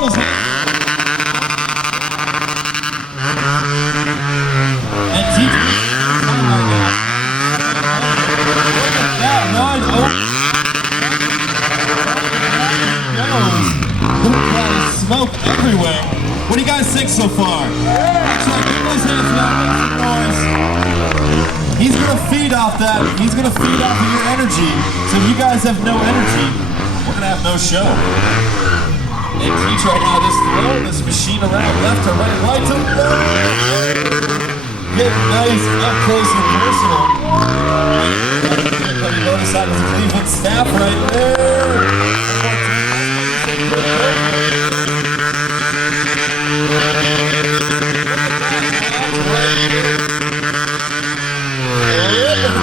those and teach me. Smoke everywhere. What do you guys think so far? He's gonna feed off that. He's gonna feed off of your energy. So if you guys have no energy, we're gonna have no show. And teach right now, just throw this machine around left to right, right to left. Get nice up close and personal. You notice that was the Cleveland staff right there.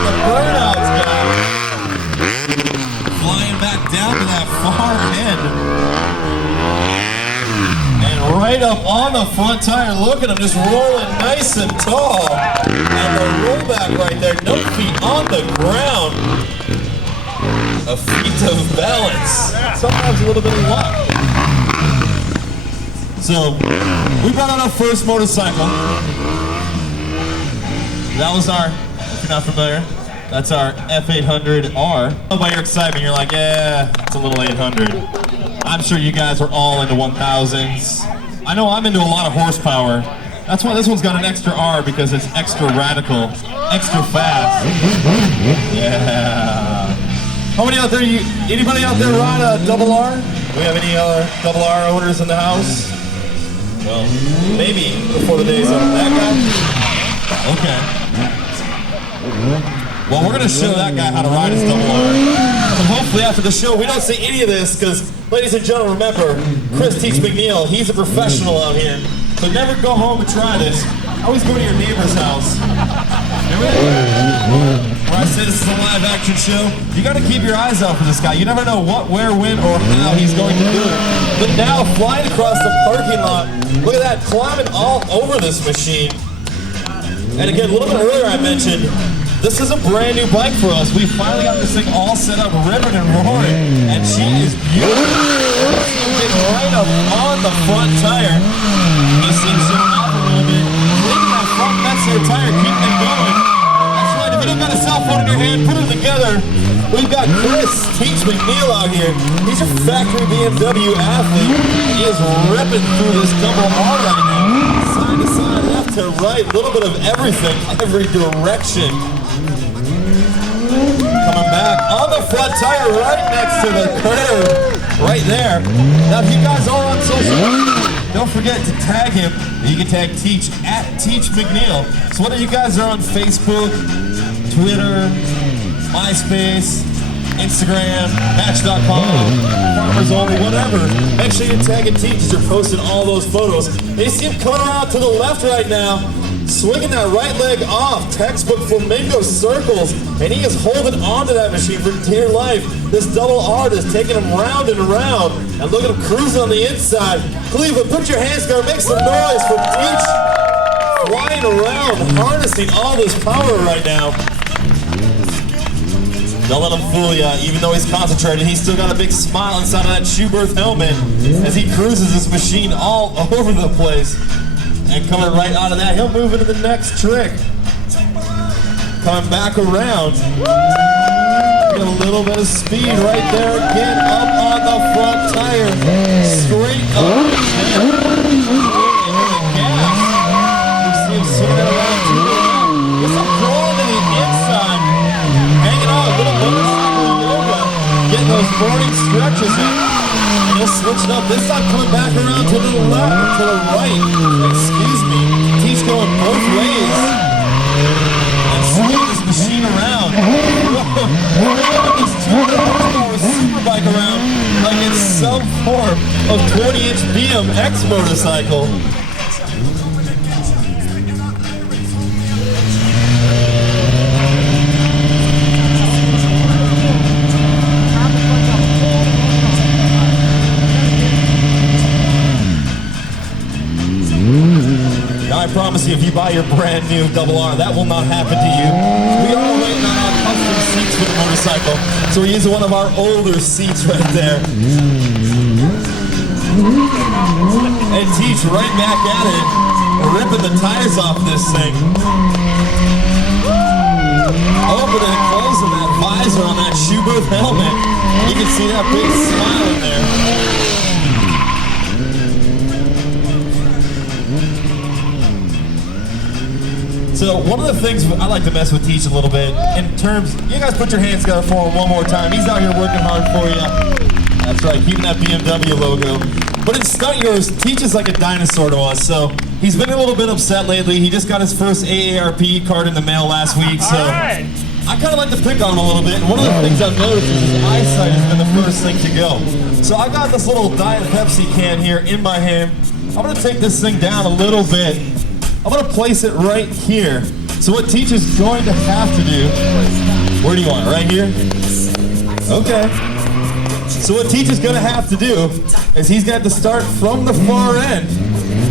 The burnout's got flying back down to that far end. And right up on the front tire, look at him just rolling nice and tall. And the rollback right there, no feet on the ground. A feat of balance. Sometimes a little bit of luck. So, we brought out our first motorcycle. That was our, if you're not familiar, that's our F800R. By your excitement, you're like, yeah, it's a little 800. I'm sure you guys are all into 1000s. I know I'm into a lot of horsepower. That's why this one's got an extra R, because it's extra radical, extra fast. Yeah. How many out there, anybody out there ride a double R? Do we have any other double R owners in the house? Well, maybe before the day's up. That guy? Okay. Well, we're going to show that guy how to ride his double R. And hopefully after the show, we don't see any of this, because, ladies and gentlemen, remember, Chris McNeil, he's a professional out here. So never go home and try this. Always go to your neighbor's house. Where I say this is a live action show, you got to keep your eyes out for this guy. You never know what, where, when, or how he's going to do it. But now, flying across the parking lot, look at that, climbing all over this machine. And again, a little bit earlier I mentioned, this is a brand new bike for us. We finally got this thing all set up, ribbon and roaring, and she is beautiful. Getting right up on the front tire. This seems so off a little bit. Leaving that front Metzler tire, keeping it going. That's right, if you don't got a cell phone in your hand, put it together. We've got Chris McNeil out here. He's a factory BMW athlete. He is ripping through this double R right now. Side to side, left to right, a little bit of everything, every direction. Coming back on the front tire right next to the curve, right there. Now if you guys are on social media, don't forget to tag him. You can tag Teach at Teach McNeil. So whether you guys are on Facebook, Twitter, MySpace, Instagram, Match.com, Farmers Only, whatever, make sure you tag and Teach as you're posting all those photos. You see him coming around to the left right now, swinging that right leg off, textbook flamingo circles, and he is holding on to that machine for dear life. This double R is taking him round and round, and look at him cruising on the inside. Cleveland, put your hands together, make some noise for Teach, flying around, harnessing all this power right now. Don't let him fool you. Even though he's concentrated, he's still got a big smile inside of that Schuberth helmet as he cruises his machine all over the place. And coming right out of that, he'll move into the next trick. Coming back around. Get a little bit of speed right there again, up on the front tire. Straight up. You see him swinging it around to the left. Just a crawling to the inside. Hanging on, a little motorcycle yoga. Getting those morning stretches in. And he'll switch it up. This time coming back around to the left, to the right. Excuse me. Teach going both ways. And swinging this machine around. This 200 horsepower superbike around like it's some form of 20-inch BMX motorcycle. I promise you, if you buy your brand new double R, that will not happen to you. We are waiting on our custom seats for the motorcycle, so we're using one of our older seats right there. And Teach right back at it, ripping the tires off this thing. Opening and closing that visor on that shoe booth helmet. You can see that big smile in there. So one of the things I like to mess with Teach a little bit, in terms, you guys put your hands together for him one more time. He's out here working hard for you. That's right, keeping that BMW logo. But in Stunt Yours, Teach is like a dinosaur to us, so he's been a little bit upset lately. He just got his first AARP card in the mail last week, so I kind of like to pick on him a little bit. And one of the things I've noticed is his eyesight has been the first thing to go. So I got this little Diet Pepsi can here in my hand. I'm going to take this thing down a little bit. I'm going to place it right here. So what Teach is going to have to do, where do you want it, right here? Okay. So what Teach is going to have to do is he's going to have to start from the far end.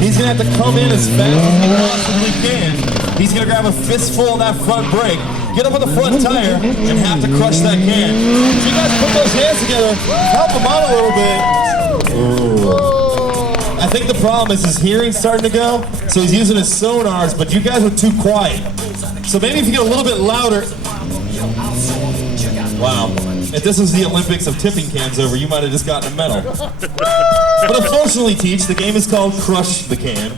He's going to have to come in as fast as he possibly can. He's going to grab a fistful of that front brake, get up on the front tire, and have to crush that can. So you guys put those hands together, help him out a little bit. Ooh. I think the problem is his hearing's starting to go, so he's using his sonars, but you guys are too quiet. So maybe if you get a little bit louder. Wow. If this was the Olympics of tipping cans over, you might have just gotten a medal. But unfortunately, Teach, the game is called Crush the Can.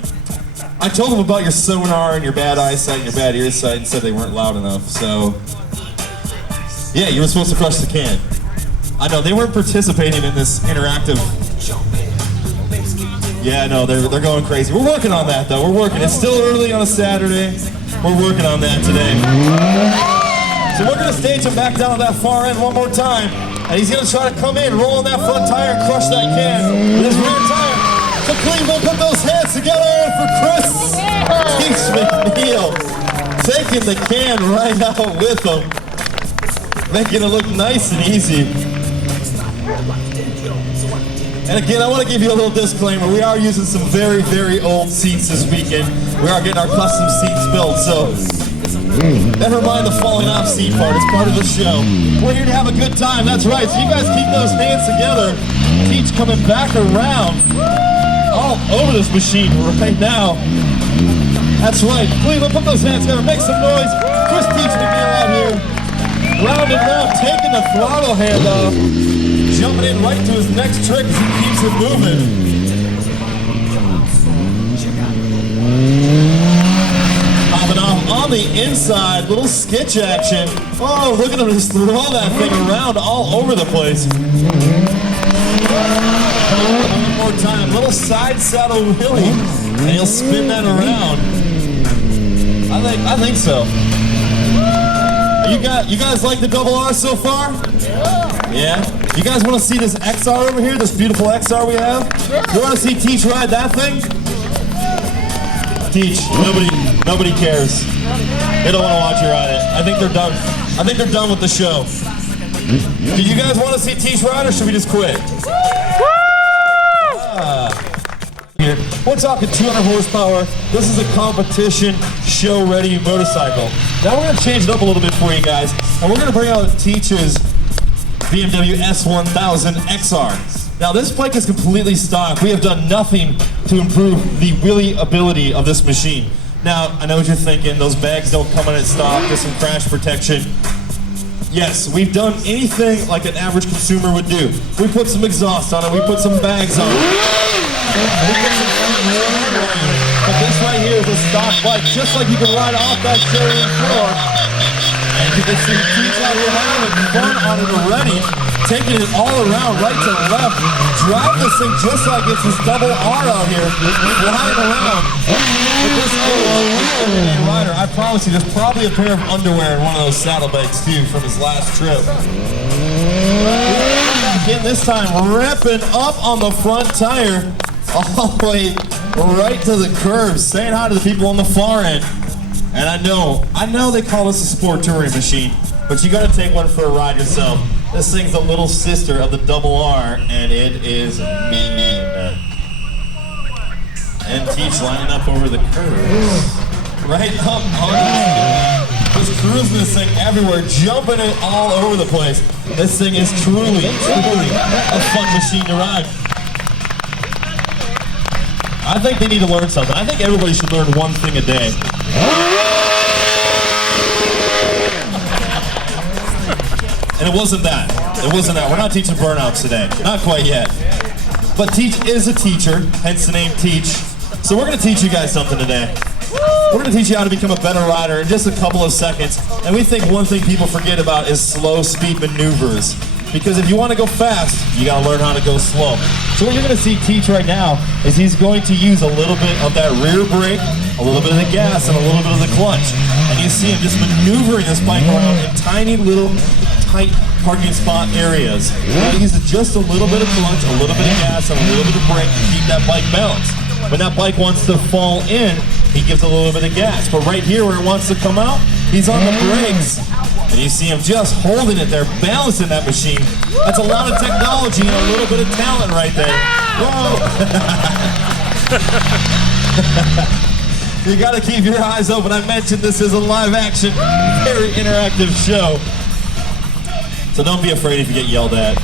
I told him about your sonar and your bad eyesight and your bad earsight and said they weren't loud enough, so yeah, you were supposed to crush the can. I know, they weren't participating in this interactive. Yeah, no, they're going crazy. We're working on that, though. We're working. It's still early on a Saturday. We're working on that today. So we're going to stage him back down to that far end one more time. And he's going to try to come in, roll on that front tire, and crush that can with his rear tire. So Cleveland, put those hands together for Chris McNeil. Taking the can right out with him. Making it look nice and easy. And again, I want to give you a little disclaimer. We are using some very, very old seats this weekend. We are getting our custom seats built, so never mind the falling off seat part. It's part of the show. We're here to have a good time. That's right. So you guys keep those hands together. Teach coming back around all over this machine right now. That's right. Cleveland, put those hands together. Make some noise. Chris Teach McNeil out here. Rounding up, taking the throttle hand off. Jumping in right to his next trick as he keeps it moving. Popping off on the inside, little sketch action. Oh, look at him just throw that thing around all over the place. One more time, little side saddle wheelie, and he'll spin that around. I think so. You guys like the double R so far? Yeah? You guys want to see this XR over here, this beautiful XR we have? You want to see Teach ride that thing? Teach, nobody cares. They don't want to watch you ride it. I think they're done. I think they're done with the show. Do you guys want to see Teach ride, or should we just quit? Here. We're talking 200 horsepower. This is a competition show-ready motorcycle. Now we're going to change it up a little bit for you guys, and we're going to bring out Teach's BMW S1000 XR. Now this bike is completely stock. We have done nothing to improve the wheelie ability of this machine. Now, I know what you're thinking, those bags don't come in at stock, just some crash protection. Yes, we've done anything like an average consumer would do. We put some exhaust on it, we put some bags on it. But this right here is a stock bike, just like you can ride off that showroom floor. And you can see Teach out here having fun on it already, taking it all around, right to left. Drive this thing just like it's his double R out here, flying around. But this is a rider. I promise you, there's probably a pair of underwear in one of those saddlebags too from his last trip. Again, this time ripping up on the front tire, all the way right to the curb, saying hi to the people on the far end. And I know they call this a sport touring machine, but you gotta take one for a ride yourself. This thing's the little sister of the double R, and it is mean. And Teach lining up over the curves. Right up on it. Just cruising this thing everywhere, jumping it all over the place. This thing is truly a fun machine to ride. I think they need to learn something. I think everybody should learn one thing a day. And it wasn't that. It wasn't that. We're not teaching burnouts today. Not quite yet. But Teach is a teacher, hence the name Teach. So we're going to teach you guys something today. We're going to teach you how to become a better rider in just a couple of seconds. And we think one thing people forget about is slow speed maneuvers. Because if you want to go fast, you got to learn how to go slow. So what you're going to see Teach right now is he's going to use a little bit of that rear brake, a little bit of the gas, and a little bit of the clutch. And you see him just maneuvering this bike around in tiny little tight parking spot areas. He uses just a little bit of clutch, a little bit of gas, and a little bit of brake to keep that bike balanced. When that bike wants to fall in, he gives a little bit of gas. But right here where it wants to come out, he's on the brakes. And you see him just holding it there, balancing that machine. That's a lot of technology and a little bit of talent right there. Whoa! You gotta keep your eyes open. I mentioned this is a live action, very interactive show. So don't be afraid if you get yelled at.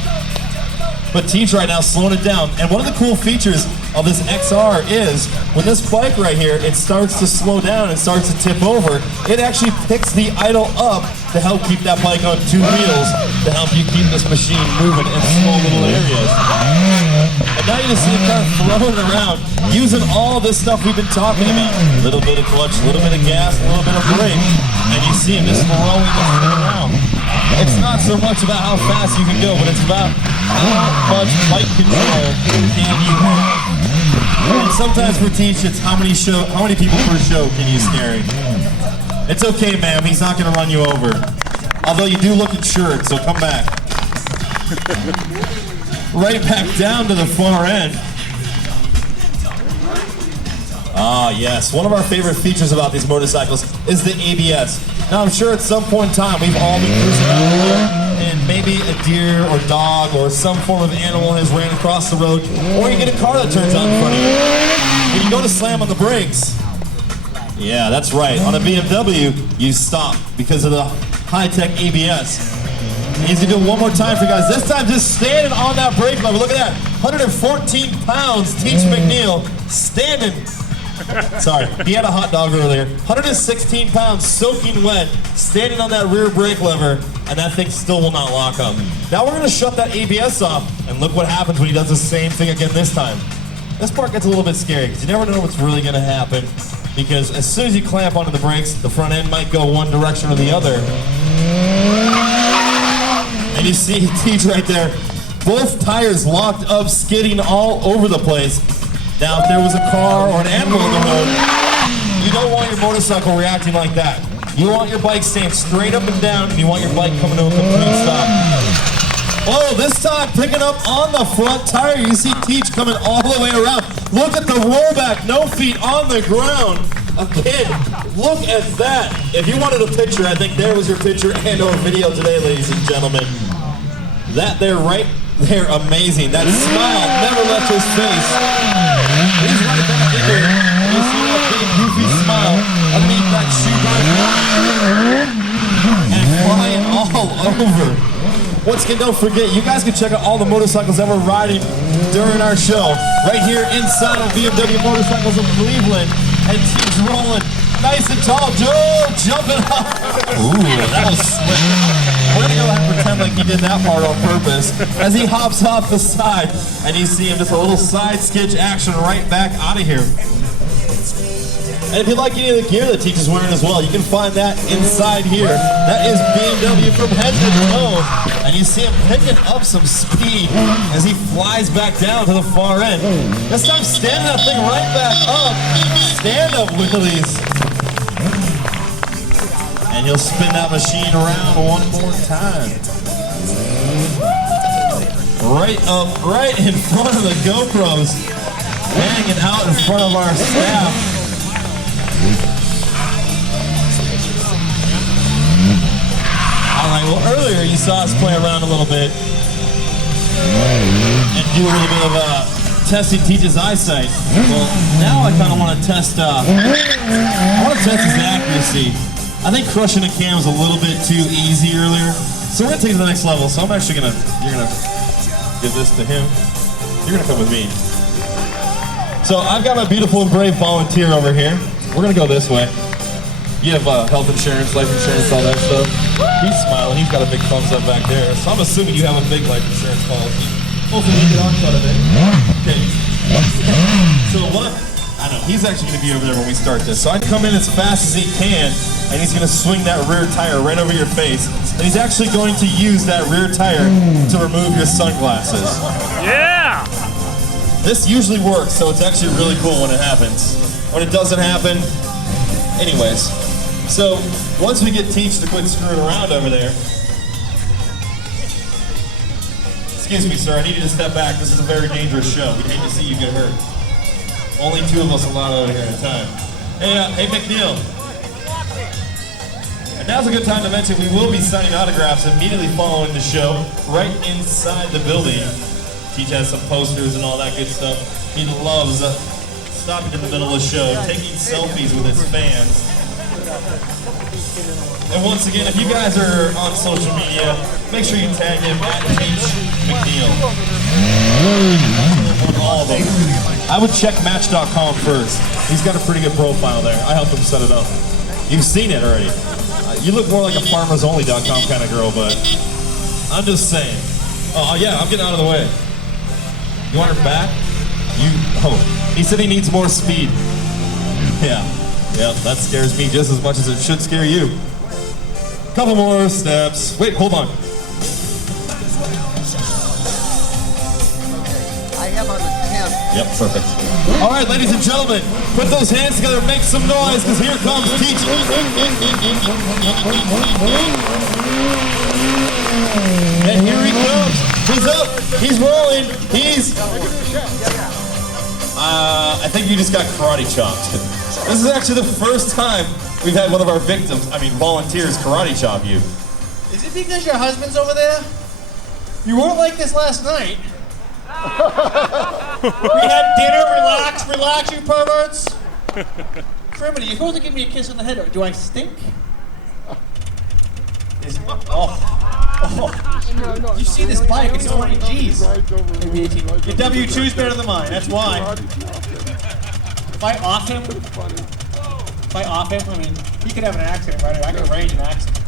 But Teach right now slowing it down. And one of the cool features of this XR is when this bike right here, it starts to slow down and starts to tip over, it actually picks the idle up to help keep that bike on two wheels, to help you keep this machine moving in small little areas. And now you just see it kind of throwing it around, using all this stuff we've been talking about. A little bit of clutch, a little bit of gas, a little bit of brake. And you see him just throwing this thing around. It's not so much about how fast you can go, but it's about how much bike control can you have. And sometimes for Teach, it's how many people per show can you carry. It's okay, ma'am. He's not going to run you over. Although you do look insured, so come back. Right back down to the far end. Ah, yes. One of our favorite features about these motorcycles is the ABS. Now, I'm sure at some point in time, we've all been cruising out here, and maybe a deer or dog or some form of animal has ran across the road, or you get a car that turns out in front of you. When you go to slam on the brakes, yeah, that's right. On a BMW, you stop because of the high-tech ABS. He's gonna do it one more time for you guys. This time, just standing on that brake lever. Look at that. 114 pounds, Teach McNeil, standing. Sorry, he had a hot dog earlier. 116 pounds, soaking wet, standing on that rear brake lever, and that thing still will not lock up. Now we're gonna shut that ABS off, and look what happens when he does the same thing again this time. This part gets a little bit scary, because you never know what's really gonna happen, because as soon as you clamp onto the brakes, the front end might go one direction or the other. And you see Teach right there, both tires locked up, skidding all over the place. Now, if there was a car or an animal on the road, you don't want your motorcycle reacting like that. You want your bike staying straight up and down, and you want your bike coming to a complete stop. Oh, this time picking up on the front tire. You see Teach coming all the way around. Look at the rollback, no feet on the ground. Again, look at that. If you wanted a picture, I think there was your picture and or video today, ladies and gentlemen. That there right there, amazing. That smile never left his face. He's right back in there. You see that big goofy smile underneath that shoe guard and flying all over. Once again, don't forget, you guys can check out all the motorcycles that we're riding during our show right here inside of BMW Motorcycles of Cleveland. And Teach rolling nice and tall. Joe jumping up. Ooh, that was slick. We're gonna go ahead and pretend like he did that part on purpose as he hops off the side, and you see him just a little side sketch action right back out of here. And if you like any of the gear that Teach is wearing as well, you can find that inside here. That is BMW from head to toe, and you see him picking up some speed as he flies back down to the far end. This time standing that thing right back up, stand-up wheelies. And you'll spin that machine around one more time. Right up, right in front of the GoPros, hanging out in front of our staff. All right, well, earlier you saw us play around a little bit and do a little bit of testing Teach's eyesight. Well, now I kind of want to test, his accuracy. I think crushing a cam was a little bit too easy earlier, so we're gonna take it to the next level. So I'm actually you're gonna give this to him. You're gonna come with me. So I've got my beautiful and brave volunteer over here. We're gonna go this way. You have health insurance, life insurance, all that stuff. He's smiling, he's got a big thumbs up back there. So I'm assuming you have a big life insurance policy. Hopefully you get on cut of it. Okay. So what? I know, he's actually gonna be over there when we start this. So I come in as fast as he can, and he's gonna swing that rear tire right over your face. And he's actually going to use that rear tire to remove your sunglasses. Yeah! This usually works, so it's actually really cool when it happens. When it doesn't happen, anyways. So, once we get Teach to quit screwing around over there. Excuse me, sir, I need you to step back. This is a very dangerous show. We'd hate to see you get hurt. Only 2 of us allowed over here at a time. Hey McNeil. And now's a good time to mention we will be signing autographs immediately following the show, right inside the building. Teach has some posters and all that good stuff. He loves stopping in the middle of the show, taking selfies with his fans. And once again, if you guys are on social media, make sure you tag him at Teach McNeil. All of them. I would check Match.com first. He's got a pretty good profile there. I helped him set it up. You've seen it already. You look more like a FarmersOnly.com kind of girl, but I'm just saying. Oh yeah, I'm getting out of the way. You want her back? He said he needs more speed. Yeah, that scares me just as much as it should scare you. Couple more steps. Wait, hold on. I am on the 10th. Yep, perfect. All right, ladies and gentlemen, put those hands together, make some noise, because here comes Teach. And here he comes. He's up. He's rolling. I think you just got karate chopped. This is actually the first time we've had one of our volunteers karate chop you. Is it because your husband's over there? You weren't like this last night. We had dinner, relax, you perverts. Criminy, you're supposed to give me a kiss on the head. Do I stink? You see this bike, it's 20 G's. Maybe 18. Your W2's better than mine, that's why. If I off him, I mean, he could have an accident right away. I could arrange an accident.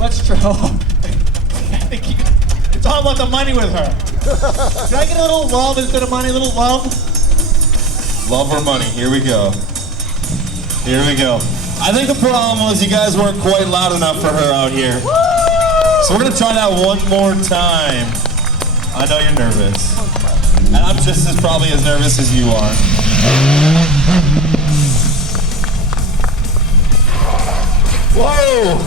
Let's try. It's all about the money with her. Can I get a little love instead of money? A little love? Love or money, here we go. I think the problem was you guys weren't quite loud enough for her out here. So we're gonna try that one more time. I know you're nervous. And I'm just probably as nervous as you are. Whoa!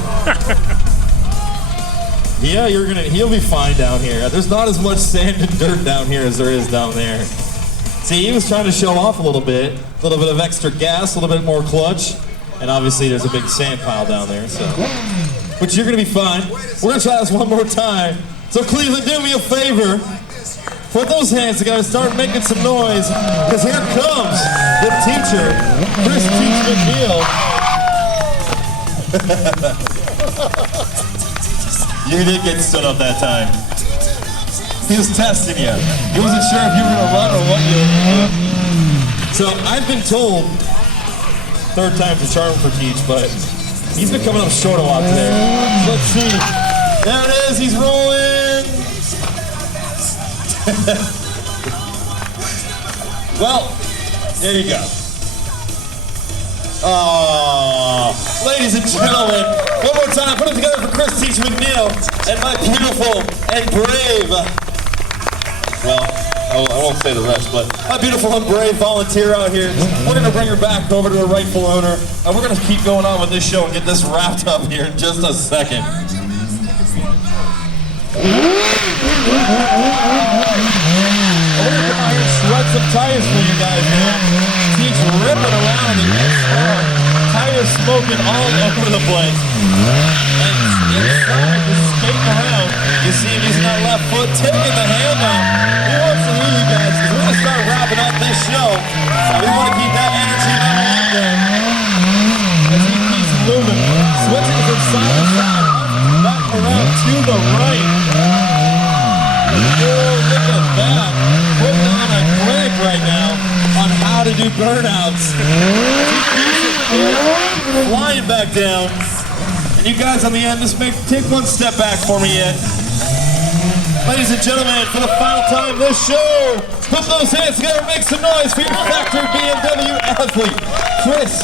Yeah, he'll be fine down here. There's not as much sand and dirt down here as there is down there. See, he was trying to show off a little bit of extra gas, a little bit more clutch. And obviously there's a big sand pile down there, so. But you're gonna be fine. We're gonna try this one more time. So Cleveland, do me a favor. Put those hands together, start making some noise, because here comes the teacher, Chris McNeil. You did get stood up that time. He was testing you. He wasn't sure if you were gonna run or what you were. So I've been told, third time's a charm for Teach, but he's been coming up short a lot today. So let's see. There it is, he's rolling. Well, there you go. Ladies and gentlemen, one more time, put it together for Chris Teach McNeil and my beautiful and brave, well, I won't say the rest, but my beautiful and brave volunteer out here. We're going to bring her back over to her rightful owner, and we're going to keep going on with this show and get this wrapped up here in just a second. We're going to come out here and shred some tires for you guys, man. Teach ripping around the XR, tires smoking all over the place. And inside, just skating around. You see him using that left foot, taking the hand out. He wants to hear you guys, because we're going to start wrapping up this show. So we want to keep that energy level up there. As he keeps moving, switching from side to side, back around to the right. Oh, look at that. Putting on a right now on how to do burnouts. Flying back down. And you guys on the end, just take one step back for me yet. Ladies and gentlemen, for the final time this show, put those hands together and make some noise for your factory BMW athlete, Chris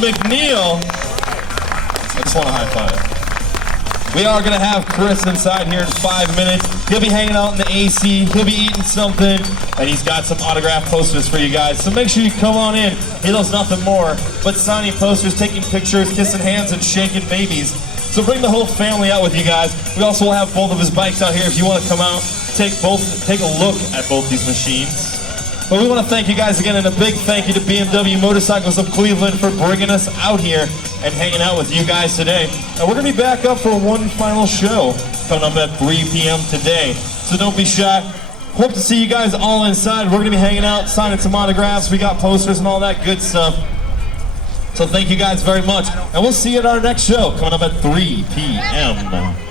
McNeil. I just want a high five. We are going to have Chris inside here in 5 minutes. He'll be hanging out in the AC, he'll be eating something, and he's got some autograph posters for you guys. So make sure you come on in. He does nothing more but signing posters, taking pictures, kissing hands, and shaking babies. So bring the whole family out with you guys. We also will have both of his bikes out here if you want to come out, take a look at both these machines. But we want to thank you guys again, and a big thank you to BMW Motorcycles of Cleveland for bringing us out here and hanging out with you guys today. And we're going to be back up for one final show coming up at 3 p.m. today. So don't be shy. Hope to see you guys all inside. We're going to be hanging out, signing some autographs. We got posters and all that good stuff. So thank you guys very much. And we'll see you at our next show coming up at 3 p.m.